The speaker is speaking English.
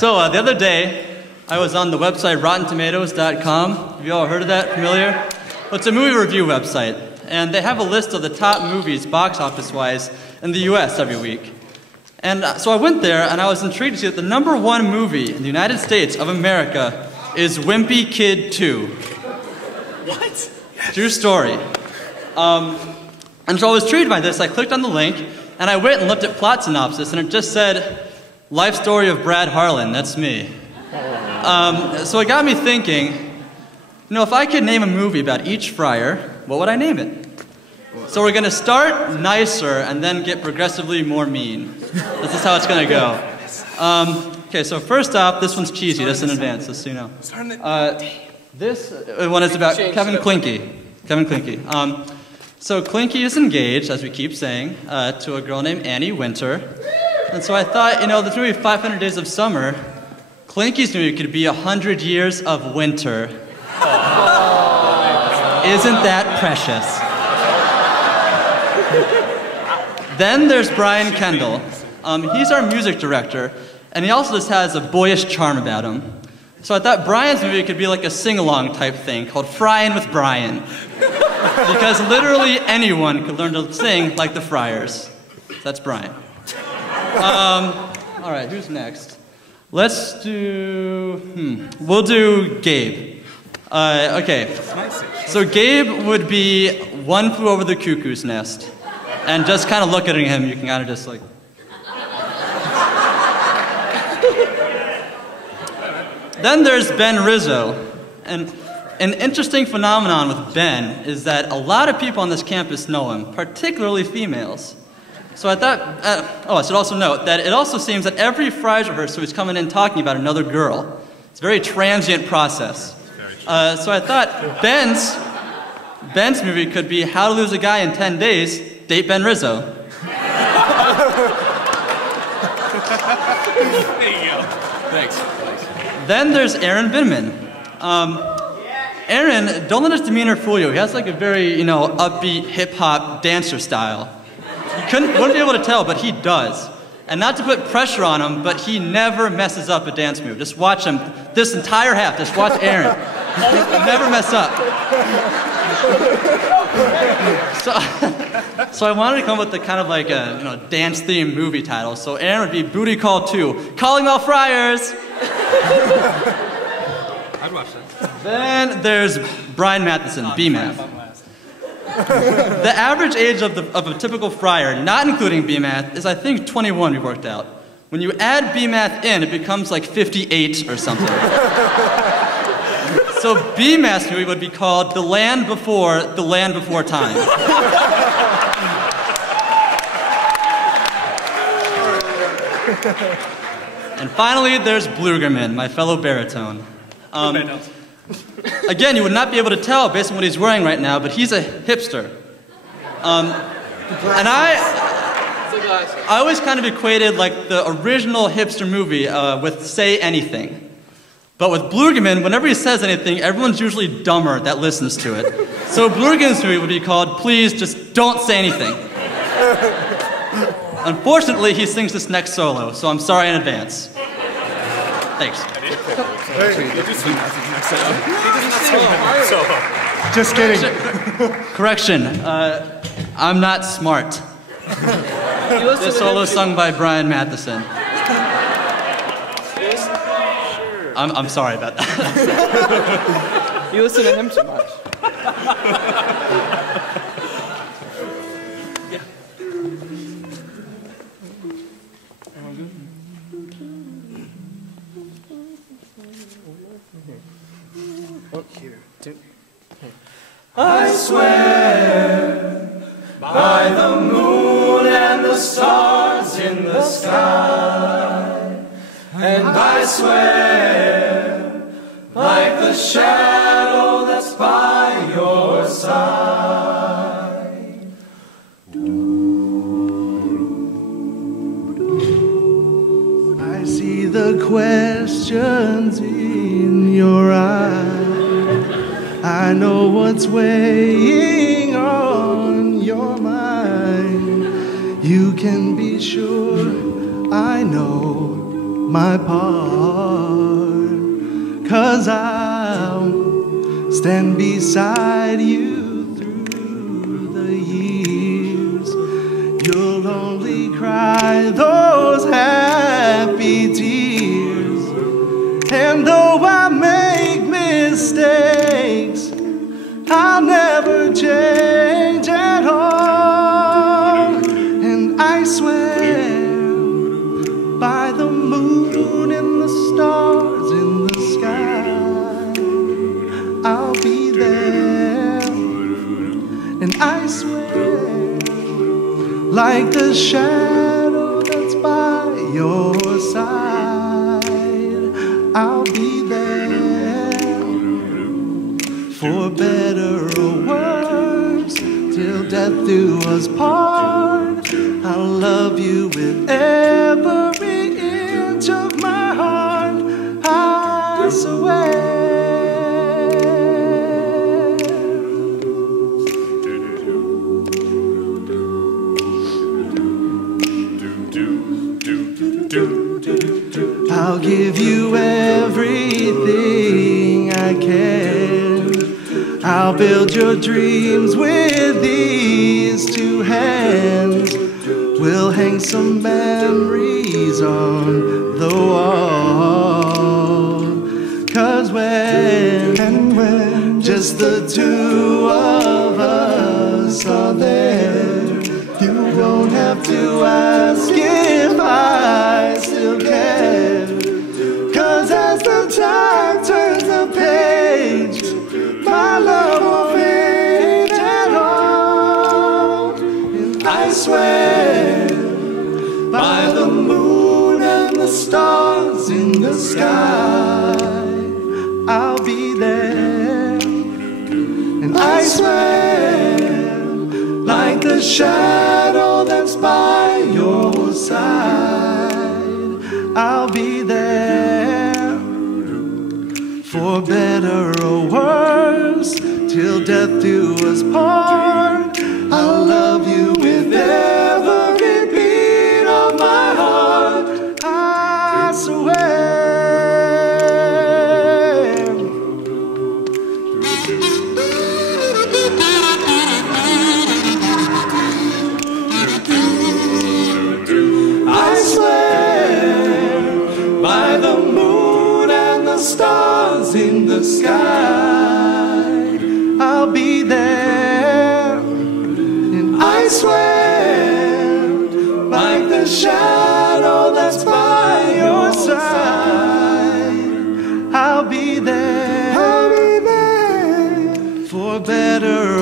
So the other day, I was on the website RottenTomatoes.com. Have you all heard of that? Familiar? Well, it's a movie review website, and they have a list of the top movies, box office-wise, in the U.S. every week. And so I went there, and I was intrigued to see that the #1 movie in the United States of America is Wimpy Kid 2. What? True story. And so I was intrigued by this. I clicked on the link, and I went and looked at plot synopsis, and it just said, "Life story of Brad Harlan." That's me. So it got me thinking, you know, if I could name a movie about each friar, what would I name it? So we're going to start nicer and then get progressively more mean. This is how it's going to go. Okay, so first off, this one's cheesy, just in advance, just so you know. This one is about Kevin Klinke. Kevin Klinke. So Klinke is engaged, as we keep saying, to a girl named Annie Winter. And so I thought, you know, this movie 500 Days of Summer, Klinke's movie could be 100 Years of Winter. Isn't that precious? Then there's Brian Kendall. He's our music director, and he also just has a boyish charm about him. So I thought Brian's movie could be like a sing-along type thing called Fryin' with Brian. Because literally anyone could learn to sing like the Friars. That's Brian. All right, who's next? Let's do, we'll do Gabe. Okay, so Gabe would be One Flew Over the Cuckoo's Nest. And just kind of looking at him, you can kind of just like... Then there's Ben Rizzo. And an interesting phenomenon with Ben is that a lot of people on this campus know him, particularly females. So I thought, I should also note that it also seems that every Friars rehearsal he's coming in talking about another girl. It's a very transient process. So I thought Ben's movie could be How to Lose a Guy in 10 Days, Date Ben Rizzo. There you go. Thanks. Then there's Aaron Binman. Aaron, don't let his demeanor fool you. He has like a very, you know, upbeat hip-hop dancer style. You wouldn't be able to tell, but he does. And not to put pressure on him, but he never messes up a dance move. Just watch him this entire half. Just watch Aaron. He'll never mess up. So I wanted to come up with kind of like a dance-themed movie title. So Aaron would be Booty Call 2, Calling All Friars. I'd watch that. Then there's Brian Matheson, BMath. The average age of a typical friar, not including BMath, is I think 21 we worked out. When you add BMath in, it becomes like 58 or something. So BMath's movie would be called The Land Before Time. And finally, there's Blugerman, my fellow baritone. Again, you would not be able to tell based on what he's wearing right now, but he's a hipster. And I always kind of equated like the original hipster movie with Say Anything. But with Blugerman, whenever he says anything, everyone's usually dumber that listens to it. So Blugerman's movie would be called Please Just Don't Say Anything. Unfortunately, he sings this next solo, so I'm sorry in advance. Thanks. Just kidding. Correction. I'm not smart. This solo is sung by Brian Matheson. I'm sorry about that. You listen to him too much. I swear by the moon and the stars in the sky, and I swear like the shadow that's by your side. I see the questions in your eyes. I know what's weighing on your mind. You can be sure I know my part, 'cause I'll stand beside you through the years. You'll only cry those happy tears, and though I make mistakes, I'll never change at all. And I swear by the moon and the stars in the sky, I'll be there. And I swear, like the shadow that's by your side, I'll be there. For better or worse, till death do us part, I'll love you with every inch of my heart, I swear. I'll give you everything I can. I'll build your dreams with these two hands. We'll hang some memories on the wall. 'Cause when just the two of us are there, you don't have to ask if I still care. 'Cause as the time turns the page, my love won't fade at all. And I swear by the moon and the stars in the sky, I'll be there. And I swear, like the shadow that's by your side, I'll be there. For better or worse, till death do us part, I'll love you with every beat of my heart, I swear. I swear by the moon and the stars in the sky, I'll be there. And I swear, like the shadow that's by your side, I'll be there. For better